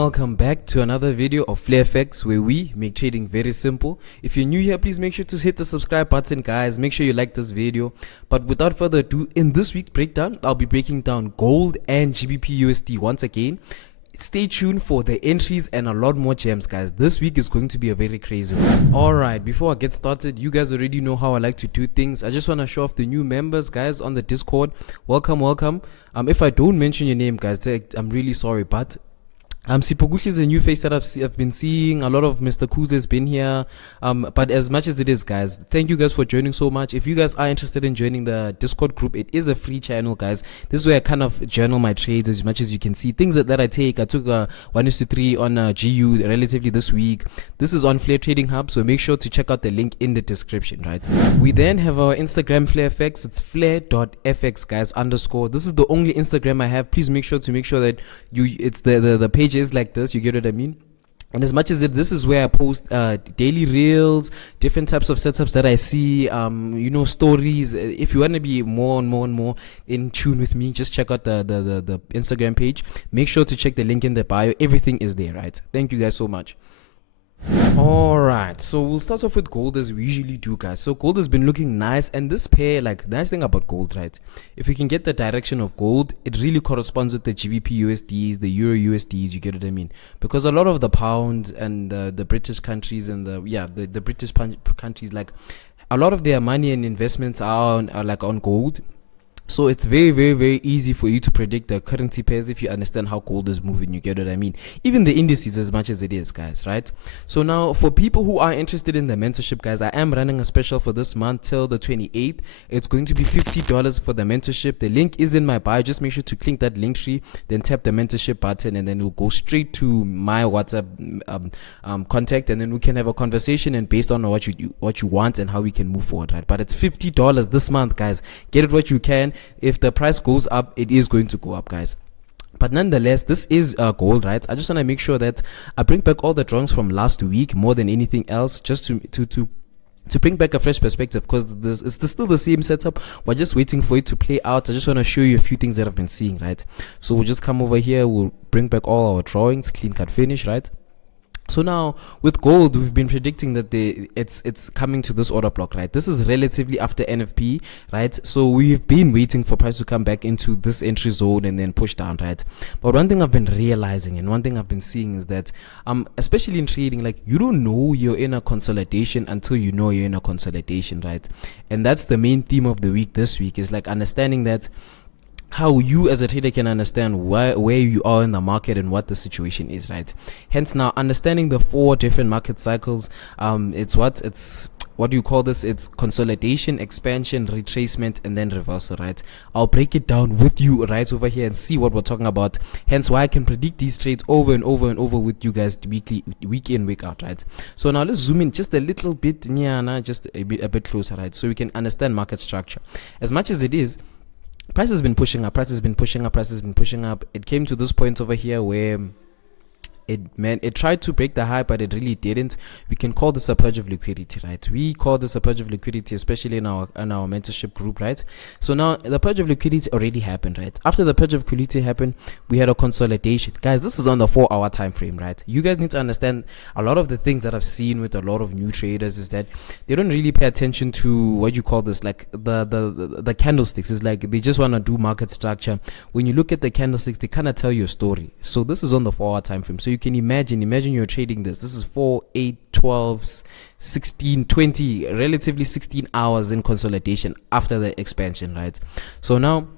welcome back to another video of FlareFX, where we make trading very simple. If you're new here, please make sure to hit the subscribe button, guys. Make sure you like this video. But without further ado, in this week's breakdown, I'll be breaking down gold and GBPUSD once again. Stay tuned for the entries and a lot more gems, guys. This week is going to be a very crazy one. Alright, before I get started, you guys already know how I like to do things. I just want to show off the new members, guys, on the Discord. Welcome. If I don't mention your name, guys, I'm really sorry, but Sipogushi is a new face that I've been seeing. A lot of Mr. Kuz has been here. But as much as it is, guys, thank you guys for joining so much. If you guys are interested in joining the Discord group, it is a free channel, guys. This is where I kind of journal my trades as much as you can see. Things that I take. I took 1:3 on GU relatively this week. This is on Flare Trading Hub, so make sure to check out the link in the description, right? We then have our Instagram FlareFX. It's flare.fx, guys, _. This is the only Instagram I have. Please make sure that it's the page is like this, you get what I mean? And as much as this is where I post daily reels, different types of setups that I see, stories. If you want to be more in tune with me, just check out the Instagram page. Make sure to check the link in the bio. Everything is there, right? Thank you guys so much. Alright, so we'll start off with gold as we usually do, guys. So gold has been looking nice, and this pair, like, the nice thing about gold, right, if you can get the direction of gold, it really corresponds with the GBPUSDs, the Euro USDs, you get what I mean? Because a lot of the pounds and the British countries and the British countries, like, a lot of their money and investments are on gold. So it's very easy for you to predict the currency pairs if you understand how gold is moving, you get what I mean? Even the indices, as much as it is, guys, right? So now for people who are interested in the mentorship, guys, I am running a special for this month till the 28th. It's going to be $50 for the mentorship. The link is in my bio. Just make sure to click that link tree, then tap the mentorship button, and then it'll go straight to my WhatsApp contact, and then we can have a conversation and based on what you want and how we can move forward, right? But it's $50 this month, guys. Get it what you can. If the price goes up, it is going to go up, guys. But nonetheless, this is gold, right? I just want to make sure that I bring back all the drawings from last week more than anything else, just to bring back a fresh perspective, because it's still the same setup. We're just waiting for it to play out. I just want to show you a few things that I've been seeing, right? So we'll just come over here. We'll bring back all our drawings, clean cut finish, right? So now with gold, we've been predicting that it's coming to this order block, right? This is relatively after NFP, right? So we've been waiting for price to come back into this entry zone and then push down, right? But one thing I've been realizing and one thing I've been seeing is that especially in trading, like, you don't know you're in a consolidation until you know you're in a consolidation, right? And that's the main theme of the week this week, is like understanding that how you as a trader can understand where you are in the market and what the situation is, right? Hence now understanding the 4 different market cycles, it's what do you call this? It's consolidation, expansion, retracement, and then reversal, right? I'll break it down with you right over here and see what we're talking about. Hence why I can predict these trades over and over with you guys week in, week out, right? So now let's zoom in just a little bit, just a bit closer, right? So we can understand market structure. As much as it is, price has been pushing up. It came to this point over here where it tried to break the high, but it really didn't. We can call this a purge of liquidity, right? We call this a purge of liquidity, especially in our mentorship group, right? So now the purge of liquidity already happened, right? After the purge of liquidity happened, we had a consolidation, guys. This is on the 4-hour time frame, right? You guys need to understand a lot of the things that I've seen with a lot of new traders is that they don't really pay attention to what you call this, like the candlesticks. Is like they just want to do market structure. When you look at the candlesticks, they kind of tell you a story. So this is on the 4-hour time frame. So you can imagine you're trading this is 4, 8, 12, 16, 20, relatively 16 hours in consolidation after the expansion, right? So now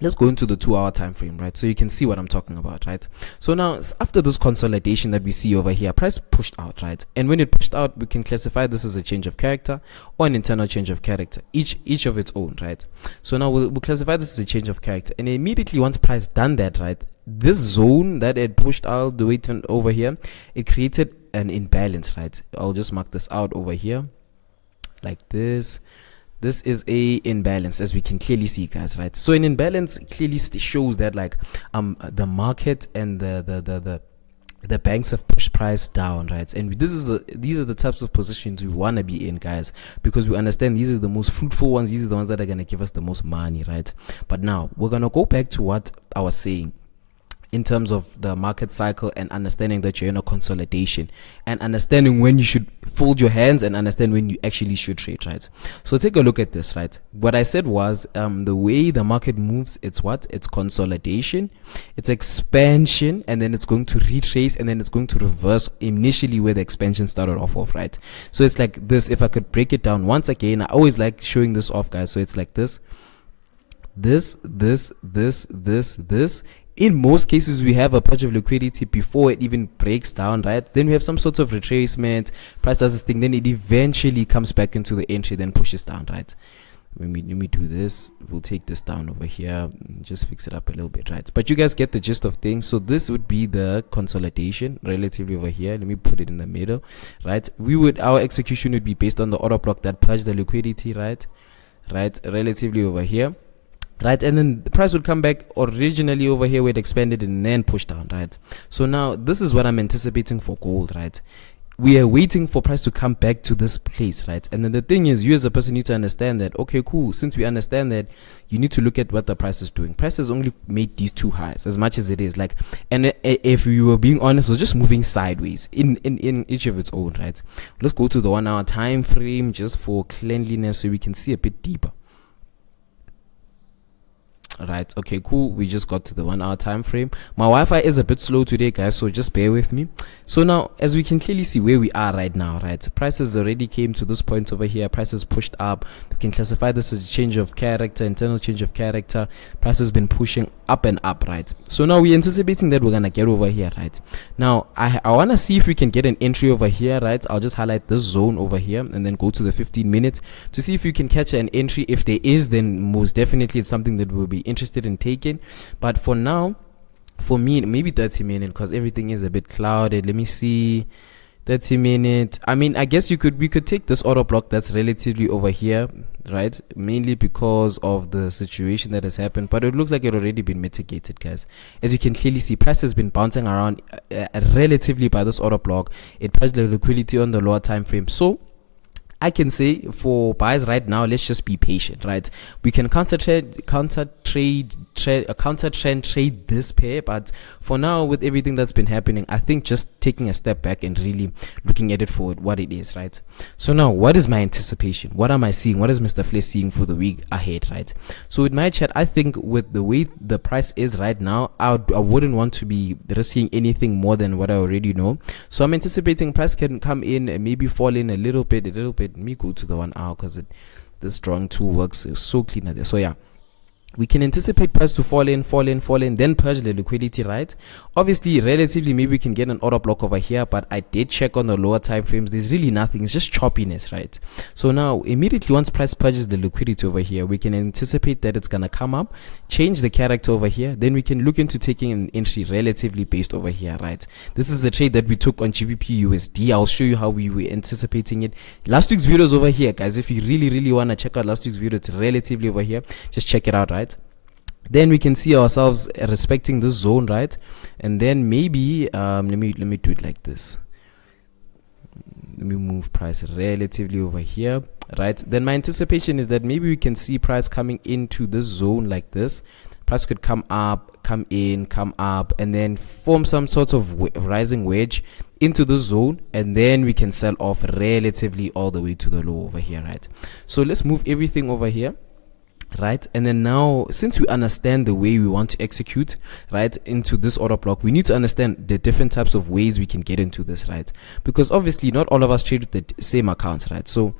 let's go into the 2-hour time frame, right? So you can see what I'm talking about, right? So now after this consolidation that we see over here, price pushed out, right? And when it pushed out, we can classify this as a change of character or an internal change of character, each of its own, right? So now we'll classify this as a change of character, and immediately once price done that, right, this zone that it pushed out the way over here, it created an imbalance, right? I'll just mark this out over here like this. This is a imbalance, as we can clearly see, guys, right? So an imbalance clearly shows that, like, the market and the banks have pushed price down, right? And these are the types of positions we want to be in, guys, because we understand these are the most fruitful ones. These are the ones that are going to give us the most money, right? But now we're going to go back to what I was saying. in terms of the market cycle, and understanding that you're in a consolidation, and understanding when you should fold your hands and understand when you actually should trade, right? So take a look at this, right? What I said was the way the market moves, it's what? It's consolidation, it's expansion, and then it's going to retrace, and then it's going to reverse initially where the expansion started off of, right? So it's like this. If I could break it down once again, I always like showing this off, guys. So it's like this. In most cases, we have a patch of liquidity before it even breaks down, right? Then we have some sort of retracement, price does this thing, then it eventually comes back into the entry, then pushes down, right? Let me do this. We'll take this down over here, just fix it up a little bit, right? But you guys get the gist of things. So this would be the consolidation relatively over here. Let me put it in the middle, right? Our execution would be based on the order block that purged the liquidity, right? Relatively over here, right? And then the price would come back originally over here where it expanded and then pushed down, right? So now this is what I'm anticipating for gold, right? We are waiting for price to come back to this place, right? And then the thing is, you as a person need to understand that, okay, cool, since we understand that, you need to look at what the price is doing. Price has only made these two highs, as much as it is like, and if you were being honest, it was just moving sideways in each of its own, right? Let's go to the 1 hour time frame just for cleanliness so we can see a bit deeper. Right, okay, cool. We just got to the 1 hour time frame. My Wi-Fi is a bit slow today, guys, so just bear with me. So now, as we can clearly see where we are right now, right, prices already came to this point over here. Prices pushed up. We can classify this as a change of character, internal change of character. Price has been pushing up and up, right? So now we're anticipating that we're gonna get over here, right? Now I want to see if we can get an entry over here, right? I'll just highlight this zone over here and then go to the 15 minutes to see if you can catch an entry. If there is, then most definitely it's something that we'll be interested in taking. But for now, for me, maybe 30 minutes, because everything is a bit clouded. Let me see. 30 minutes. I mean, I guess we could take this order block that's relatively over here, right? Mainly because of the situation that has happened, but it looks like it already been mitigated, guys. As you can clearly see, price has been bouncing around relatively by this order block. It pushed the liquidity on the lower time frame. So I can say for buyers right now, let's just be patient, right? We can counter trend trade this pair, but for now, with everything that's been happening, I think just taking a step back and really looking at it for what it is, right? So now, what is my anticipation? What am I seeing? What is Mr. Flay seeing for the week ahead, right? So with my chat, I think with the way the price is right now, I wouldn't want to be risking anything more than what I already know. So I'm anticipating price can come in and maybe fall in a little bit. Let me go to the 1 hour because this drawing tool works so clean there. So yeah, we can anticipate price to fall in, then purge the liquidity, right? Obviously, relatively, maybe we can get an order block over here, but I did check on the lower time frames. There's really nothing. It's just choppiness, right? So now, immediately once price purges the liquidity over here, we can anticipate that it's going to come up, change the character over here. Then we can look into taking an entry relatively based over here, right? This is a trade that we took on GBPUSD. I'll show you how we were anticipating it. Last week's video is over here, guys. If you really want to check out last week's video, it's relatively over here. Just check it out, right? Then we can see ourselves respecting this zone, right? And then maybe let me do it like this. Let me move price relatively over here, right? Then my anticipation is that maybe we can see price coming into this zone like this. Price could come up, come in, come up, and then form some sort of rising wedge into the zone, and then we can sell off relatively all the way to the low over here, right? So let's move everything over here, right? And then now, since we understand the way we want to execute, right, into this order block, we need to understand the different types of ways we can get into this, right? Because obviously not all of us trade with the same accounts, right? So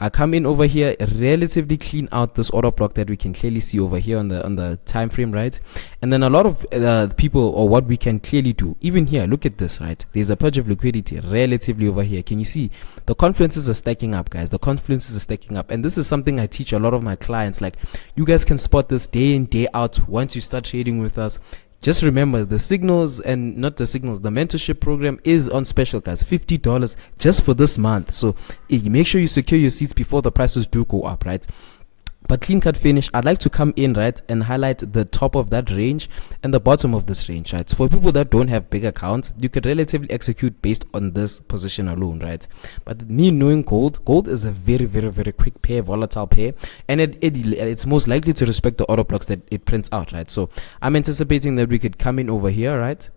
I come in over here, relatively clean out this order block that we can clearly see over here on the time frame, right? And then a lot of people, or what we can clearly do, even here, look at this, right? There's a purge of liquidity relatively over here. Can you see the confluences are stacking up, guys? The confluences are stacking up, and this is something I teach a lot of my clients. Like, you guys can spot this day in, day out once you start trading with us. Just remember, the signals, and not the signals, the mentorship program is on special, guys. $50 just for this month. So make sure you secure your seats before the prices do go up, right? But clean cut finish, I'd like to come in, right, and highlight the top of that range and the bottom of this range, right? So for people that don't have big accounts, you could relatively execute based on this position alone, right? But me knowing gold is a very, very, very quick pair, volatile pair, and it's most likely to respect the order blocks that it prints out, right? So I'm anticipating that we could come in over here, right?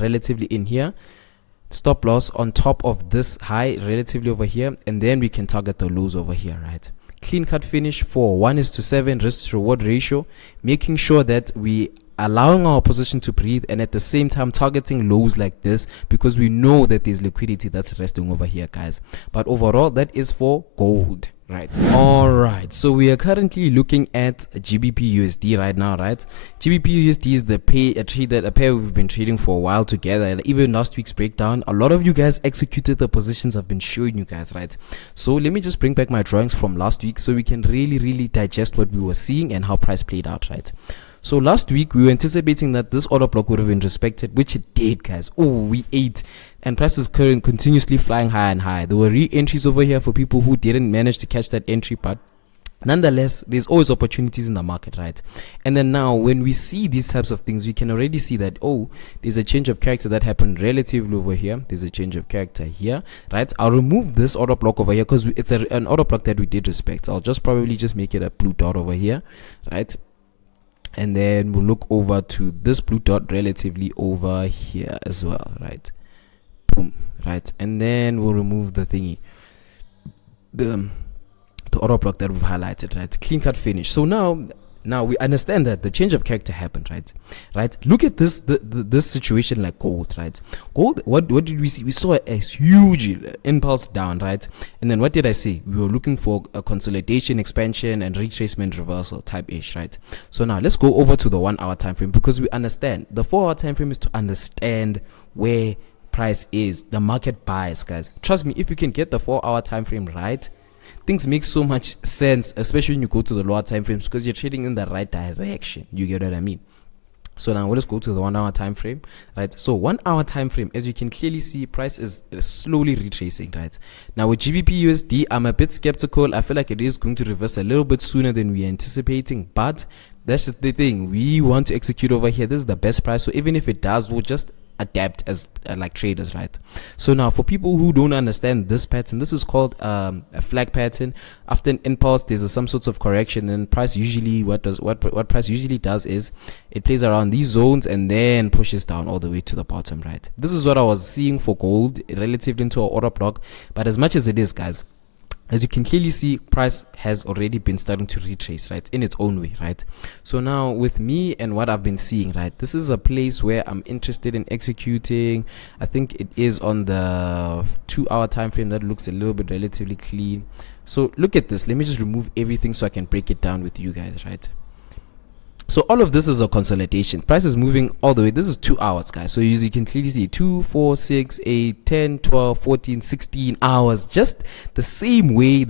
Relatively in here. Stop loss on top of this high relatively over here, and then we can target the lows over here, right? Clean cut finish for 1:7 risk to reward ratio, making sure that we allowing our position to breathe and at the same time targeting lows like this, because we know that there's liquidity that's resting over here, guys. But overall, that is for gold, right? All right, so we are currently looking at GBPUSD right now, right? GBPUSD is the pair we've been trading for a while together. Even last week's breakdown, a lot of you guys executed the positions I've been showing you guys, right? So let me just bring back my drawings from last week so we can really digest what we were seeing and how price played out, right? So last week we were anticipating that this order block would have been respected, which it did, guys. Oh, we ate, and prices continuously flying higher and higher. There were re-entries over here for people who didn't manage to catch that entry, but nonetheless, there's always opportunities in the market, right? And then now when we see these types of things, we can already see that, oh, there's a change of character that happened relatively over here. There's a change of character here, right? I'll remove this order block over here because it's an order block that we did respect. I'll probably just make it a blue dot over here, right? And then we'll look over to this blue dot relatively over here as well, right? Boom, right? And then we'll remove the thingy, the order block that we've highlighted, right? Clean cut finish. So now we understand that the change of character happened, right? Look at this this situation like gold, right? Gold, what did we see? We saw a huge impulse down, right? And then what did I say? We were looking for a consolidation, expansion, and retracement reversal type ish, right? So now let's go over to the 1 hour time frame, because we understand the 4 hour time frame is to understand where price is, the market bias, guys. Trust me, if you can get the 4 hour time frame right, things make so much sense, especially when you go to the lower time frames, because you're trading in the right direction. You get what I mean? So now let's go to the 1 hour time frame, right? So 1 hour time frame, as you can clearly see, price is slowly retracing, right? Now with GBPUSD, I'm a bit skeptical. I feel like it is going to reverse a little bit sooner than we're anticipating, but that's just the thing. We want to execute over here. This is the best price, so even if it does, we'll just adapt as like traders, right? So now for people who don't understand this pattern, this is called a flag pattern. After an impulse, there's some sorts of correction, and price usually what price usually does is it plays around these zones and then pushes down all the way to the bottom, right? This is what I was seeing for gold relative into our order block. But as much as it is, guys, as you can clearly see, price has already been starting to retrace, right, in its own way, right? So now with me and what I've been seeing, right, this is a place where I'm interested in executing. I think it is on the 2 hour time frame. That looks a little bit relatively clean. So look at this. Let me just remove everything so I can break it down with you guys, right? So all of this is a consolidation. Price is moving all the way. This is 2 hours, guys. So as you can clearly see, 2, 4, 6, 8, 10, 12, 14, 16 hours. Just the same way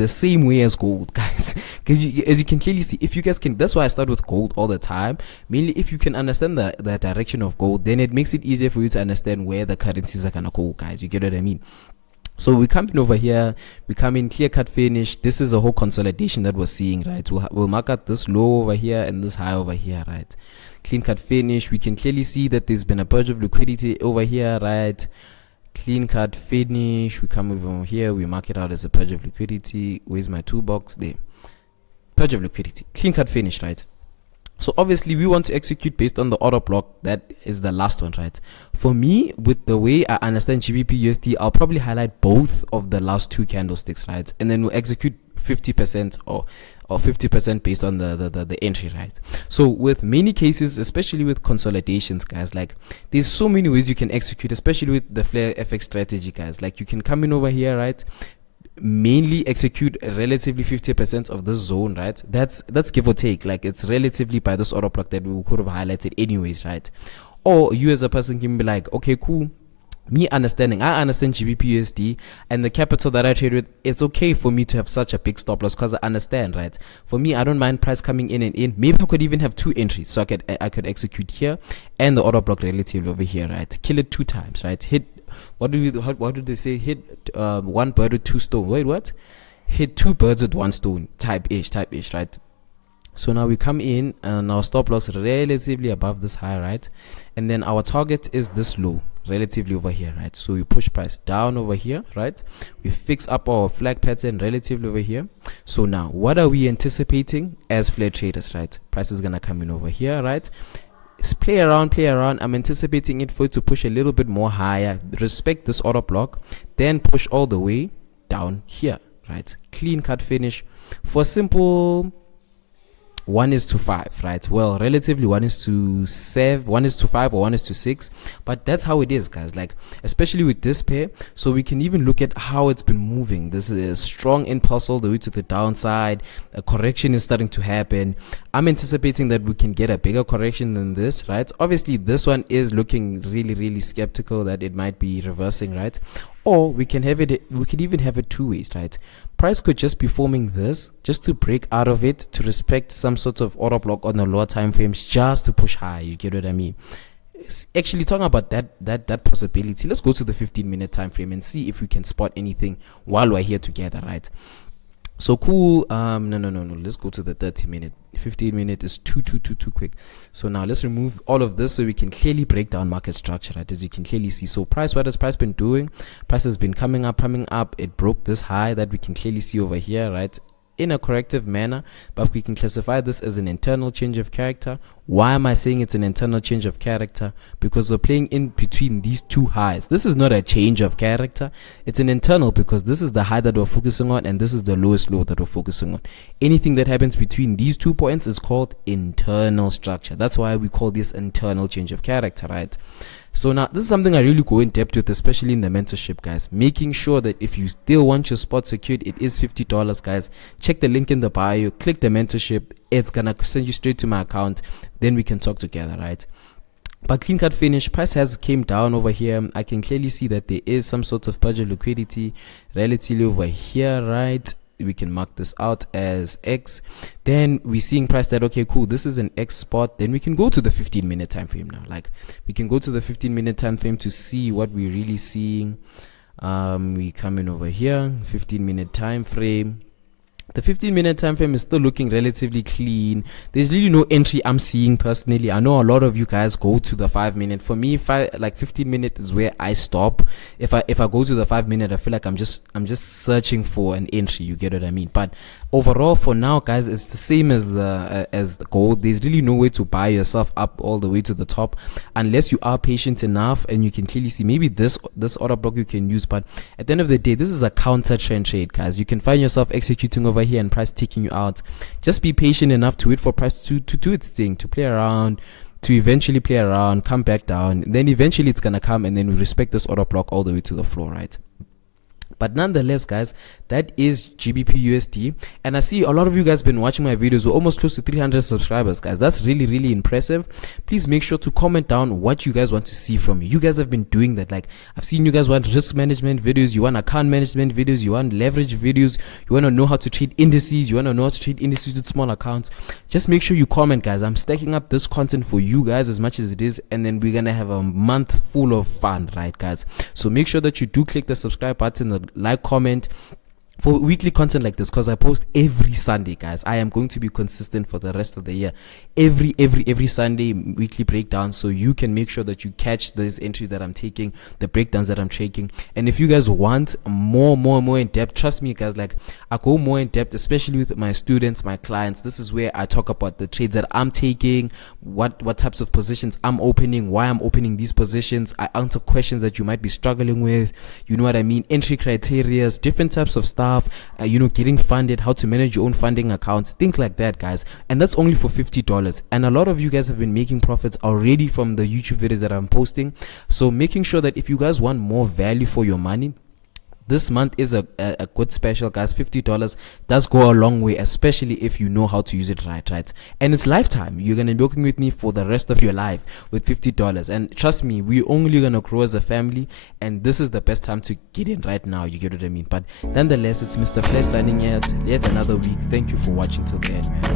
as gold, guys. As you can clearly see, if you guys can, that's why I start with gold all the time. Mainly if you can understand the direction of gold, then it makes it easier for you to understand where the currencies are going to go, guys. You get what I mean? So we come in over here, we come in clear cut finish. This is a whole consolidation that we're seeing, right? We'll mark out this low over here and this high over here, right? Clean cut finish. We can clearly see that there's been a purge of liquidity over here, right? Clean cut finish. We come over here, we mark it out as a purge of liquidity. Where's my toolbox? There. Purge of liquidity. Clean cut finish, right? So obviously we want to execute based on the order block. That is the last one, right? For me, with the way I understand GBPUSD, I'll probably highlight both of the last two candlesticks, right? And then we'll execute 50% or 50% based on the entry, right? So with many cases, especially with consolidations, guys, like there's so many ways you can execute, especially with the Flare FX strategy, guys. Like you can come in over here, right? Mainly execute relatively 50% of this zone, right? That's give or take. Like it's relatively by this order block that we could have highlighted anyways, right? Or you as a person can be like, okay, cool, I understand GBPUSD and the capital that I trade with, it's okay for me to have such a big stop loss because I understand, right? For me, I don't mind price coming in and in. Maybe I could even have two entries, so I could execute here and the order block relatively over here, right? Kill it 2 times, right? Hit, what did they say? Hit one bird with 2 stones. Wait, what? hit two birds with one stone type ish, right? So now we come in and our stop loss relatively above this high, right? And then our target is this low relatively over here, right? So we push price down over here, right? We fix up our flag pattern relatively over here. So now what are we anticipating as flare traders, right? Price is gonna come in over here, right? Play around. I'm anticipating it for it to push a little bit more higher, respect this order block, then push all the way down here, right? Clean cut finish for simple 1:5, right? Well, relatively 1:7, 1:5, or 1:6, but that's how it is, guys. Like, especially with this pair, so we can even look at how it's been moving. This is a strong impulse all the way to the downside. A correction is starting to happen. I'm anticipating that we can get a bigger correction than this, right? Obviously, this one is looking really skeptical that it might be reversing, right? Or we can have it, we could even have it two ways, right? Price could just be forming this just to break out of it, to respect some sort of order block on the lower time frames, just to push high. You get what I mean? It's actually, talking about that possibility, let's go to the 15-minute time frame and see if we can spot anything while we're here together, right? So cool. No, let's go to the 30-minute. 15-minute is too quick. So now let's remove all of this so we can clearly break down market structure, right? As you can clearly see, so price, what has price been doing? Price has been coming up. It broke this high that we can clearly see over here, right? In a corrective manner, but we can classify this as an internal change of character. Why am I saying it's an internal change of character? Because we're playing in between these two highs. This is not a change of character, it's an internal, because this is the high that we're focusing on and this is the lowest low that we're focusing on. Anything that happens between these 2 points is called internal structure. That's why we call this internal change of character, right? So now this is something I really go in depth with, especially in the mentorship, guys. Making sure that if you still want your spot secured, it is $50, guys. Check the link in the bio, click the mentorship. It's gonna send you straight to my account. Then we can talk together, right? But clean cut finish, price has came down over here. I can clearly see that there is some sort of budget liquidity relatively over here, right? We can mark this out as X. Then we're seeing price that, okay, cool, this is an X spot. Then we can go to the 15-minute time frame now. Like, we can go to the 15-minute time frame to see what we're really seeing. We come in over here, 15-minute time frame. The 15-minute time frame is still looking relatively clean. There's really no entry I'm seeing personally. I know a lot of you guys go to the 5-minute. For me, 15-minute is where I stop. If I go to the 5-minute, I feel like I'm just searching for an entry. You get what I mean? But overall, for now, guys, it's the same as the gold. There's really no way to buy yourself up all the way to the top unless you are patient enough, and you can clearly see maybe this order block you can use. But at the end of the day, this is a counter trend trade, guys. You can find yourself executing over here and price taking you out. Just be patient enough to wait for price to do its thing, to play around, to eventually play around, come back down, and then eventually it's gonna come, and then we respect this order block all the way to the floor, right? But nonetheless, guys, that is GBPUSD. And I see a lot of you guys been watching my videos. We're almost close to 300 subscribers, guys. That's really impressive. Please make sure to comment down what you guys want to see from me. You guys have been doing that. Like, I've seen you guys want risk management videos, you want account management videos, you want leverage videos, you want to know how to trade indices, you want to know how to trade indices with small accounts. Just make sure you comment, guys. I'm stacking up this content for you guys as much as it is, and then we're gonna have a month full of fun, right, guys? So make sure that you do click the subscribe button, the like, comment for weekly content like this, because I post every Sunday, guys. I am going to be consistent for the rest of the year. Every Sunday, weekly breakdown, so you can make sure that you catch this entry that I'm taking, the breakdowns that I'm taking. And if you guys want more in depth, trust me, guys, like, I go more in depth, especially with my students, my clients. This is where I talk about the trades that I'm taking, what types of positions I'm opening, why I'm opening these positions. I answer questions that you might be struggling with, you know what I mean, entry criteria, different types of stuff, getting funded, how to manage your own funding accounts, things like that, guys. And that's only for $50. And a lot of you guys have been making profits already from the YouTube videos that I'm posting. So making sure that if you guys want more value for your money, this month is a good special, guys. $50 does go a long way, especially if you know how to use it right? And it's lifetime. You're going to be working with me for the rest of your life with $50. And trust me, we're only going to grow as a family, and this is the best time to get in right now. You get what I mean? But nonetheless, it's Mr. Flash signing out yet another week. Thank you for watching till the end, man.